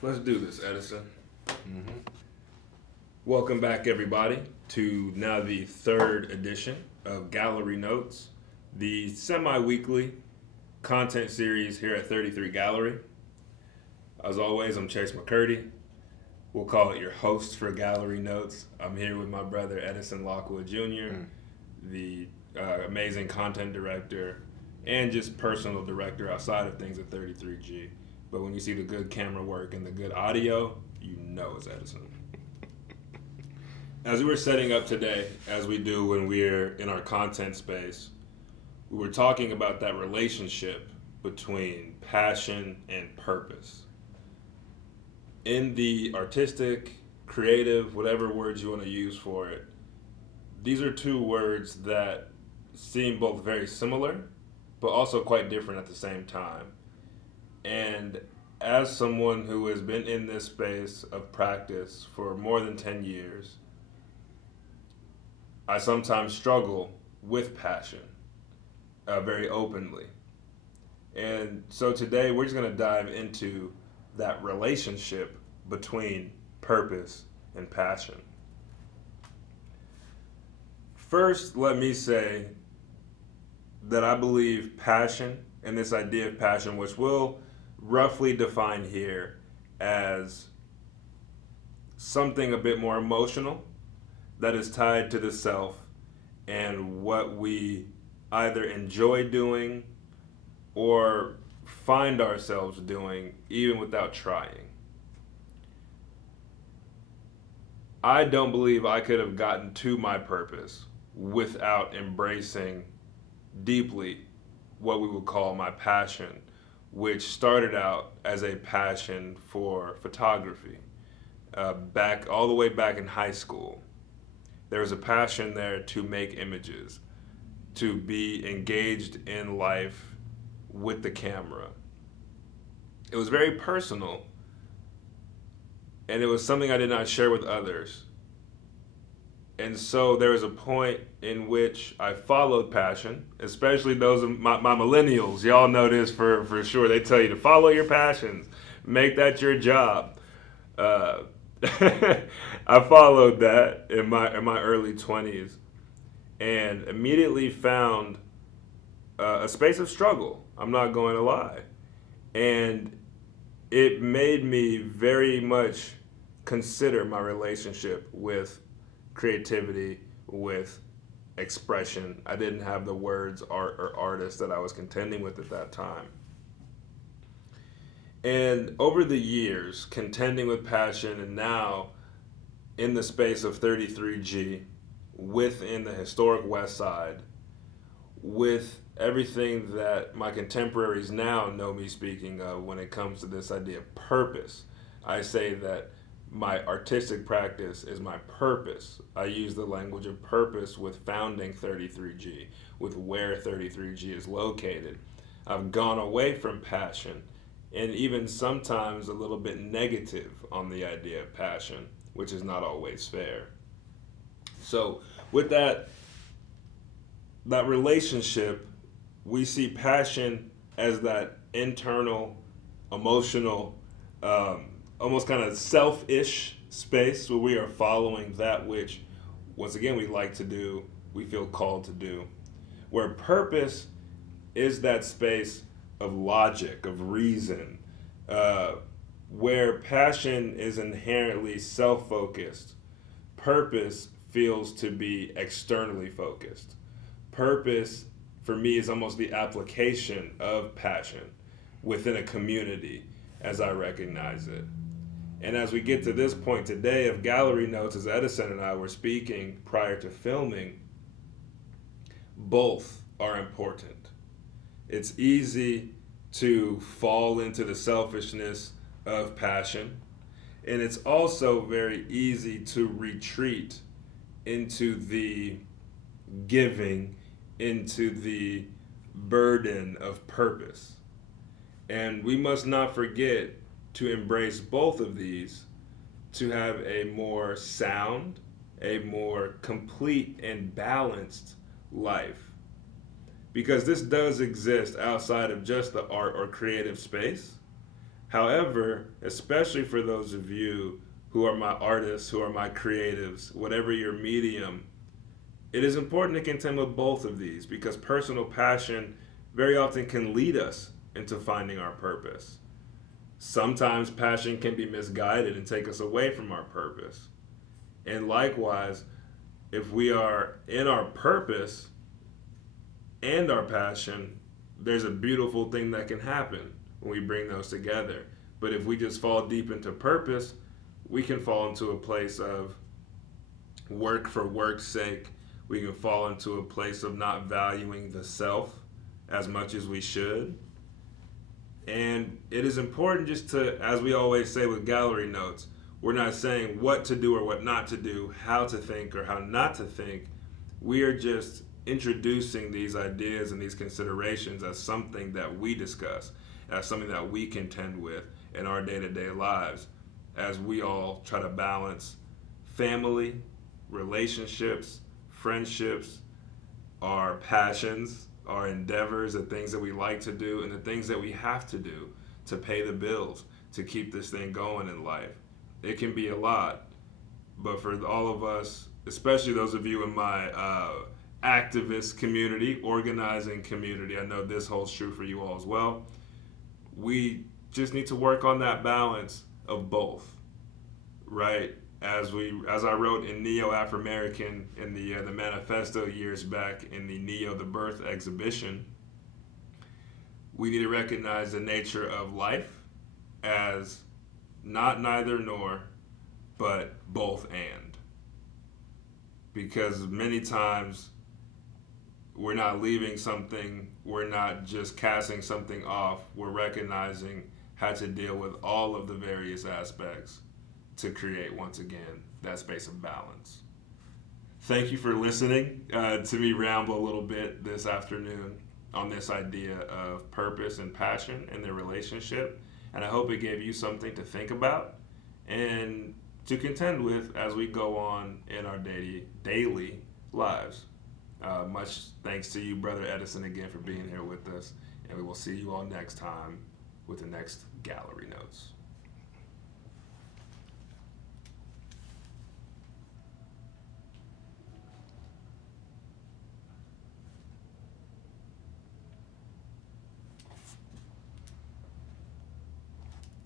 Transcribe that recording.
Let's do this, Edison. Welcome back, everybody, to now the third edition of Gallery Notes, the semi-weekly content series here at 33 Gallery. As always, I'm Chase McCurdy. We'll call it your host for Gallery Notes. I'm here with my brother Edison Lockwood Jr., the amazing content director and just personal director outside of things at 33G. But when you see the good camera work and the good audio, you know it's Edison. As we were setting up today, as we do when we're in our content space, we were talking about that relationship between passion and purpose. In the artistic, creative, whatever words you want to use for it, these are two words that seem both very similar, but also quite different at the same time. And as someone who has been in this space of practice for more than 10 years, I sometimes struggle with passion very openly. And so today we're just going to dive into that relationship between purpose and passion. First, let me say that I believe passion and this idea of passion, which we'll roughly define here as something a bit more emotional that is tied to the self and what we either enjoy doing or find ourselves doing even without trying. I don't believe I could have gotten to my purpose without embracing deeply what we would call my passion, which started out as a passion for photography. Back all the way back in high school, there was a passion there to make images, to be engaged in life with the camera. It was very personal, and it was something I did not share with others. And so there was a point in which I followed passion, especially those of my millennials. Y'all know this for sure. They tell you to follow your passions, make that your job. I followed that in my early 20s and immediately found a space of struggle. I'm not going to lie. And it made me very much consider my relationship with creativity, with expression. I didn't have the words art or artist that I was contending with at that time. And over the years, contending with passion, and now in the space of 33G, within the historic West Side, with everything that my contemporaries now know me speaking of when it comes to this idea of purpose, I say that my artistic practice is my purpose. I use the language of purpose with founding 33G, with where 33G is located. I've gone away from passion and even sometimes a little bit negative on the idea of passion, which is not always fair. So with that relationship, we see passion as that internal, emotional, almost kind of selfish space where we are following that which, once again, we like to do, we feel called to do. Where purpose is that space of logic, of reason, where passion is inherently self-focused. Purpose feels to be externally focused. Purpose, for me, is almost the application of passion within a community as I recognize it. And as we get to this point today of Gallery Notes, as Edison and I were speaking prior to filming, both are important. It's easy to fall into the selfishness of passion, and it's also very easy to retreat into the giving, into the burden of purpose. And we must not forget to embrace both of these to have a more sound, a more complete and balanced life. Because this does exist outside of just the art or creative space. However, especially for those of you who are my artists, who are my creatives, whatever your medium, it is important to contend with both of these because personal passion very often can lead us into finding our purpose. Sometimes passion can be misguided and take us away from our purpose. And likewise, if we are in our purpose and our passion, there's a beautiful thing that can happen when we bring those together. But if we just fall deep into purpose, we can fall into a place of work for work's sake. We can fall into a place of not valuing the self as much as we should. And it is important just to, as we always say with gallery notes, we're not saying what to do or what not to do, how to think or how not to think. We are just introducing these ideas and these considerations as something that we discuss, as something that we contend with in our day-to-day lives as we all try to balance family, relationships, friendships, our passions, our endeavors, the things that we like to do, and the things that we have to do to pay the bills, to keep this thing going in life. It can be a lot, but for all of us, especially those of you in my activist community, organizing community, I know this holds true for you all as well. We just need to work on that balance of both, right? As I wrote in Neo Afro-American in the manifesto years back in the Neo the Birth exhibition, we need to recognize the nature of life as not neither nor, but both and. Because many times we're not leaving something, we're not just casting something off, we're recognizing how to deal with all of the various aspects to create, once again, that space of balance. Thank you for listening to me ramble a little bit this afternoon on this idea of purpose and passion in their relationship. And I hope it gave you something to think about and to contend with as we go on in our daily lives. Much thanks to you, Brother Edison, again for being here with us. And we will see you all next time with the next Gallery Notes.